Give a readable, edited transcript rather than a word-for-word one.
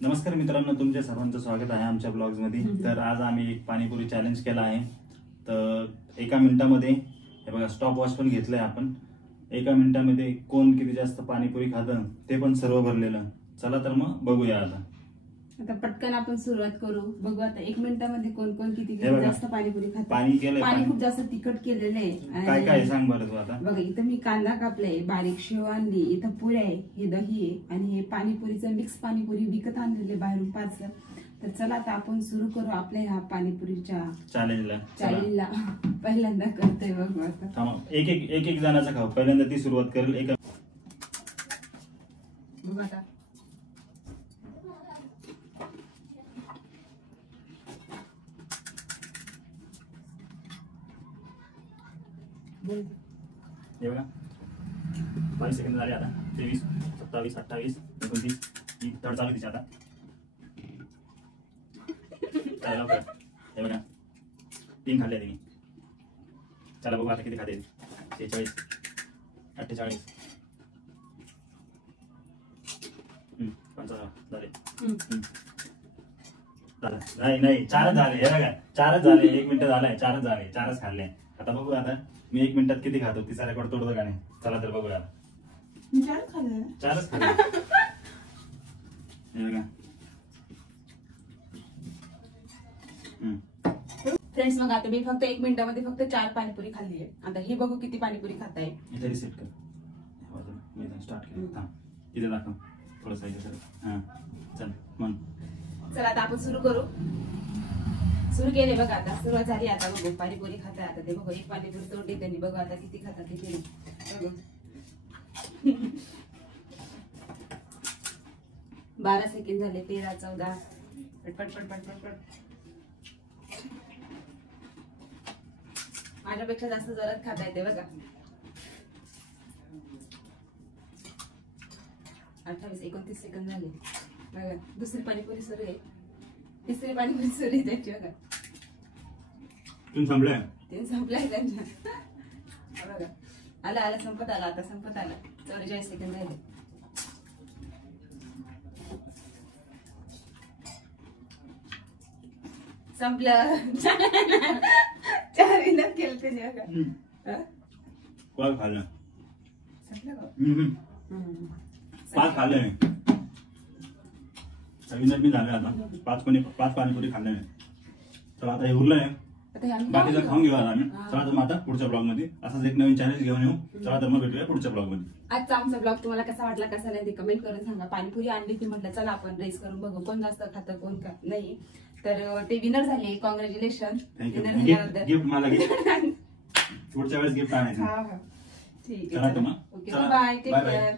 नमस्कार मित्रांनो, तुमच्या सर्वांचं स्वागत आहे आमच्या ब्लॉग्स मध्ये। तर आज आम्ही एक पाणीपुरी चॅलेंज केला आहे। तर एका मिनिटामध्ये हे बघा स्टॉप वॉच पण घेतलंय आपण। एका मिनिटामध्ये कोण किती जास्त पाणीपुरी खातं ते पण सर्व भरलेलं। चला तर मग बघूया आता पटकन आपण सुरुवात करू। बघू आता 1 मिनिटामध्ये कोण कोण किती जास्त पाणीपुरी खातं। पाणी खूप जास्त तिखट केलेलं आहे। काय काय सांग बरं तू आता। बघा इथं मी कांदा कापलाय, बारीक शेव आणली, इथं पुऱ्या आहे, हे दही आहे आणि हे पाणीपुरीचं मिक्स पाणीपुरी विकत आणलेले बाहेरून पार्सल। तर चला आता आपण सुरू करू आपल्या ह्या पाणीपुरीच्या चॅलेंजला। पहिल्यांदा करतोय बघू आता। थांबा, एक जणाचा खाऊ। पहिल्यांदा ती सुरुवात करेल। बघू आता हे बघा 22 सेकंद झाले आता। 23, 27, 28, 29 ही तड चालू तिची आता। चला लवकर। हे बघा 3 खाल्ले त्यांनी। चला बघू आता किती खाते। 46, 48, 55 झाले। नाही 4च झाले। हे बघा 4च झाले। 1 मिनिट झालाय, 4च झाले, 4च खाल्ले। आता बघू आता मी 1 मिनिटात किती खातो। तिचा रेकॉर्ड तोडतो का नाही। चला तर बघूया। 4च खाल्ले। 4च खाल्ले। हे बघा फ्रेंड्स, मग आता मी फक्त 1 मिनिटामध्ये फक्त 4 पाणीपुरी खाल्ली आहे। आता ही बघू किती पाणीपुरी खाताय। इथे रिसेट कर। मी स्टार्ट केलं। थांब इथे दाखव थोडंसं इथे सर। हां चल मन। चला आता आपण सुरू करू। सुरू केले बघा आता। सुरुवात झाली आता। बघू पाणीपुरी खाताय आता ते। बघू एक पाणीपुरी तोडली त्यांनी। बघू आता किती खातात किती नाही। बघू 12 सेकंड झाले। 13, 14 पटपट पटपट पटपट। माझ्यापेक्षा जास्त जोरात खाता येते बघा। 28, 29 सेकंद झाले बघा। दुसरी पाणीपुरी सुरू आहे, तिसरी पाणीपुरी सुरू आहे त्याची बघा। 3 संपले। 3 संपलाय त्यांच्या बघा। आला संपत आला आता। संपत आला। 44 सेकंद झाले। संपलं। 4 विनर केलं त्याने बघा। काय खाल्लं? संपलं का? 5 खाल्ले मी। विनर मी झाले आता। 5 पाणीपुरी खाल्ले मी। चला आता हे उरलंय, बाकीचं खाऊन घेऊ आता आम्ही। चला तर मग आता पुढच्या ब्लॉग मध्ये असंच एक नवीन चॅलेंज घेऊन येऊ। चला तर मग भेटूया पुढच्या ब्लॉग मध्ये। आजचा आमचा ब्लॉग तुम्हाला कसा वाटला कसा नाही ते कमेंट करून सांगा। पाणीपुरी आणली ती म्हटलं चला आपण रेस करून बघू कोण जास्त खातं कोण नाही। तर ते विनर झाले। कॉंग्रॅच्युलेशन गिफ्ट मला पुढच्या वेळेस गिफ्ट आणायचं। ठीक चला तर आहे। मग ओके बाय, टेक केअर।